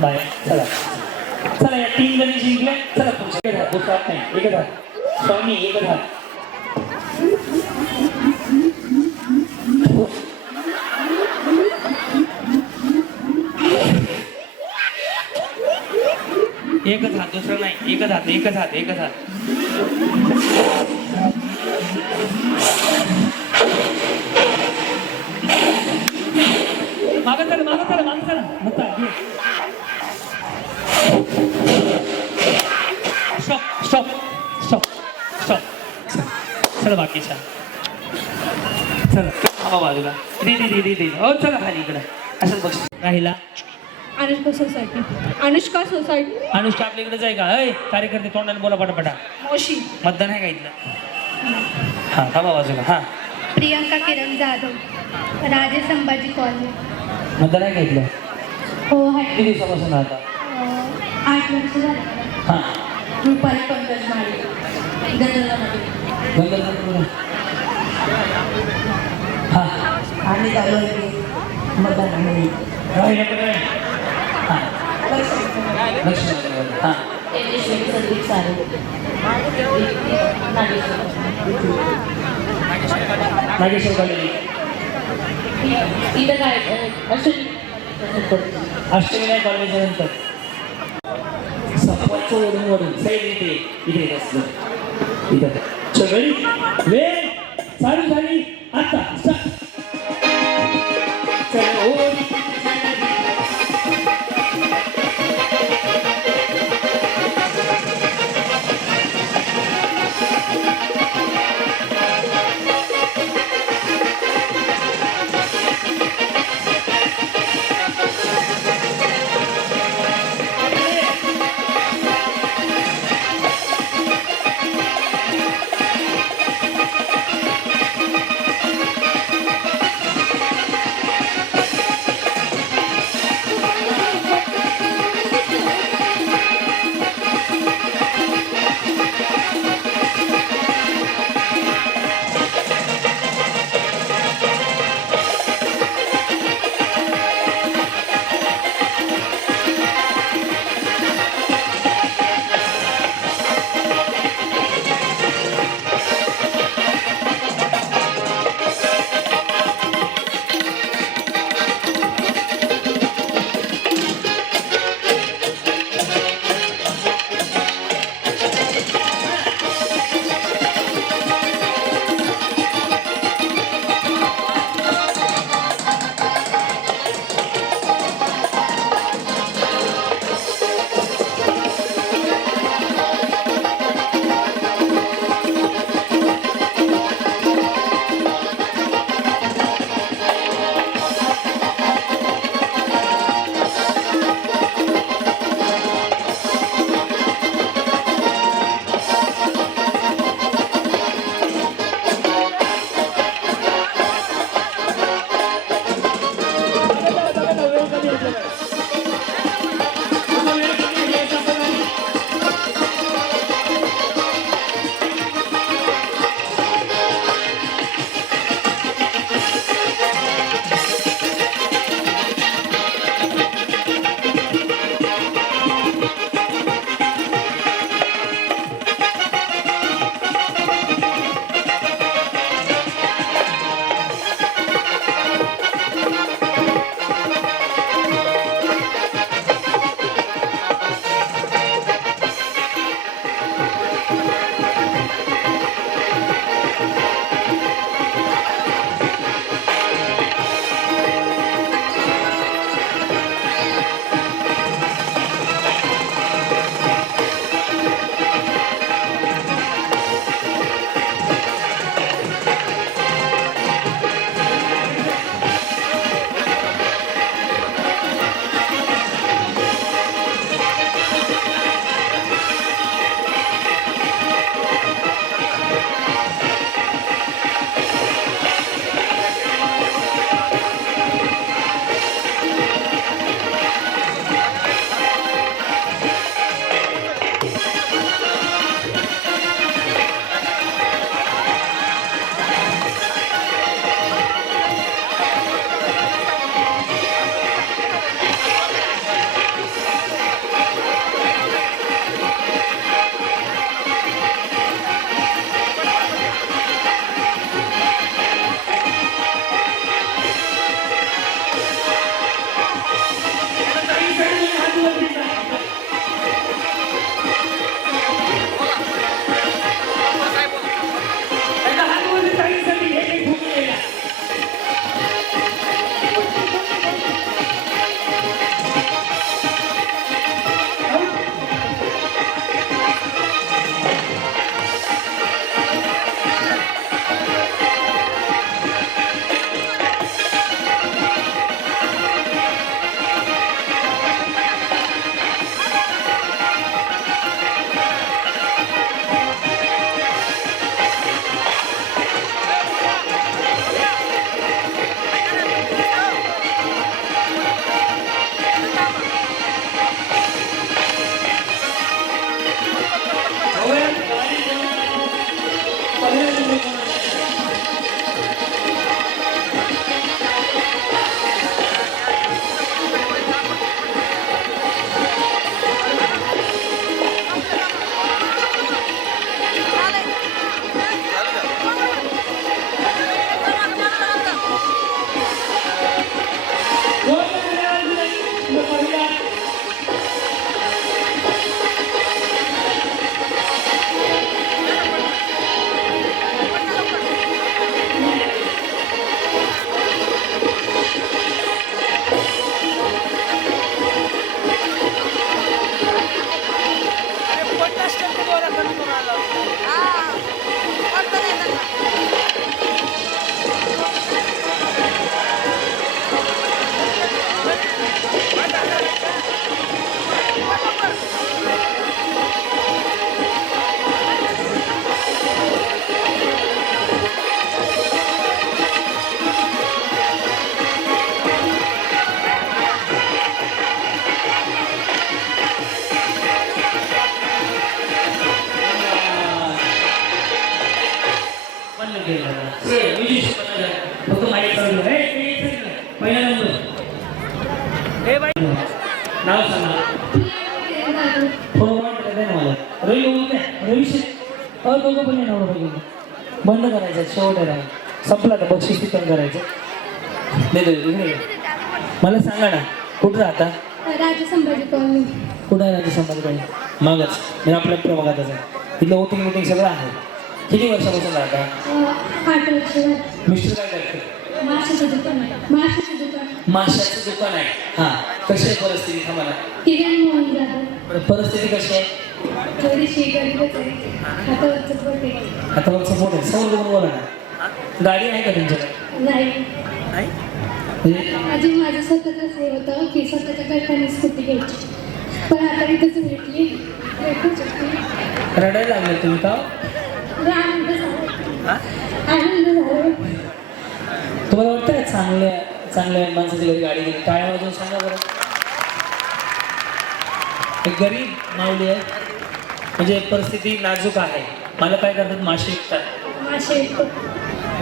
बाय, चला चला, या 3 जणी जिंकल्या. चला पुढच्या एक हात, दुसरा हात नाही, एकच हात. स्वामी एकच हात. एकच हात, दुसरा नाही, एकच हात, एकच हात, एकच हात. मागं चला, मागं चला, मागं चला. मग स्टॉप स्टॉप स्टॉप स्टॉप. चला बाकीच्या, चला हवा बाजूला. दे. हो चला खाली इकडं. असंच बघ. राहिला अनुष्का सोसायटी. अनुष्का सोसायटी. अनुष्का आपल्या इकडे जाय का? कार्यकर्ते तोंडाने बोला पटापटा. मोशी. मतदान आहे का इथलं? हां, हवा बाजूला. हां, प्रियंका किरण जाधव, राजे संभाजी कॉलनी. मतदान आहे का इथलं? हो आहे. किती दिवसापासून राहता? 8 वर्ष झाली. हां, रुपाली पंकज माळी, गंधर्वमध्ये. गंगाधरपूर. हां, आणि चालू आहे मतदानामध्ये. राहिलं कुठे? हां, लक्ष्मी. हां, संदीप सारे, नागेश्वर कॉलेज. इथं काय अष्टविनायक कॉलेजच्या नंतर सप्पाचं वरून साईड इथे असलं इथं. सगळी वेळ चालू झाली, आता चला. फक्त माहीत चालू पहिला नंबर नाव सांगा थोडं वाट ना मला रवी बोलू काय रवी दोघं पण नाव बंद करायचं शेवट आहे संपला का बक्षीस वितरण करायचं नाही इकडे मला सांगा ना कुठं राहता राजे संभाजी कॉलनी. कुठं आहे राजे संभाजी कॉलनी मागच मी आपल्या प्रभागातच आहे इथलं वोटिंग सगळं आहे किती वर्षापासून राहता 8 वर्ष झाली. मिस्टर काय करते माशाचं दुकान आहे. माशाचं दुकान आहे हां कशी आहे परिस्थिती आम्हाला किरण मोहन जाधव. परिस्थिती कशी आहे थोडीशी गरीबच आहे. हातावरचं पोट आहे. हातावरचं फोन आहे समोर बघून बोला ना गाडी आहे का तुमच्याकडे नाही म्हणजे आधी माझं स्वतःच हे होतं की स्वतःच्या कष्टाने स्कूटी घ्यायची पण आता इथंच भेटली भेटू शकते. रडायला लागले तुम्ही का आनंद झाला. आनंद झाला. तुम्हाला वाटतं का चांगल्या माणसाची घरी गाडी गेली टाळ्या वाजवून सांगा बरं एक गरीब माऊली आहे म्हणजे परिस्थिती नाजूक आहे मला काय करतात मासे विकतात मासे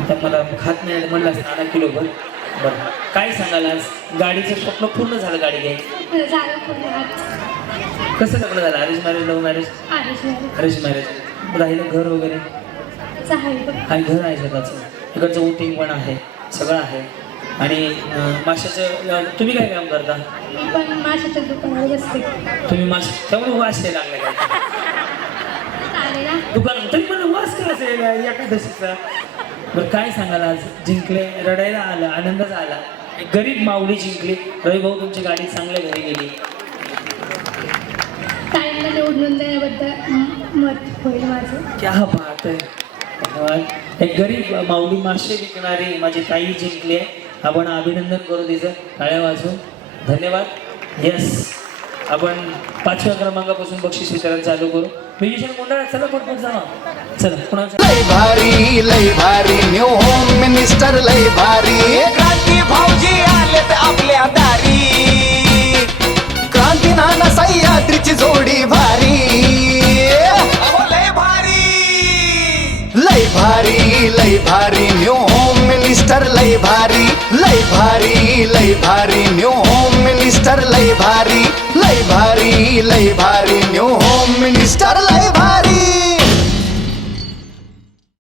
आता मला खात नाही म्हणलं असतं 1 किलोभर बरं काय सांगाल आज गाडीचं स्वप्न पूर्ण झालं गाडी घ्यायची झालं पूर्ण आज. कसं लग्न झालं अरेंज मॅरेज लव्ह मॅरेज आरेश अरेंज मॅरेज राहिलं घर वगैरे काही घर आहे स्वतःचं इकडचं वोटिंग पण आहे सगळं आहे आणि माशाचं तुम्ही काय काम करता मी पण माशाच्या दुकानावर बसते. तुम्ही मासे त्यामुळे वास यायला लागला काय आले ना दुकान तरी मला वास काय असेल एकादशीचा बरं काय सांगाल आज जिंकले रडायला आलं आनंदच आला एक गरीब माऊली जिंकली रविभाऊ तुमची गाडी चांगल्या घरी गेली ताईंना निवडून देण्याबद्दल मत होईल माझं. क्या बात आहे धन्यवाद एक गरीब माऊली मासे विकणारी माझी ताई जिंकली आहे आपण अभिनंदन करू तिचं टाळ्या वाजून धन्यवाद यस आपण 5व्या क्रमांकापासून बक्षीस वितरण चालू करू म्युझिशियन मंडळ चला पटपट जावा चला कुणाचं लय भारी न्यू होम मिनिस्टर लय भारी क्रांती भाऊजी आलेत आपल्या दारी क्रांती नाना सह्याद्रीची जोडी भारी अहो, लय भारी न्यू होम मिनिस्टर लय भारी न्यू होम मिनिस्टर लय भारी न्यू होम मिनिस्टर लय भारी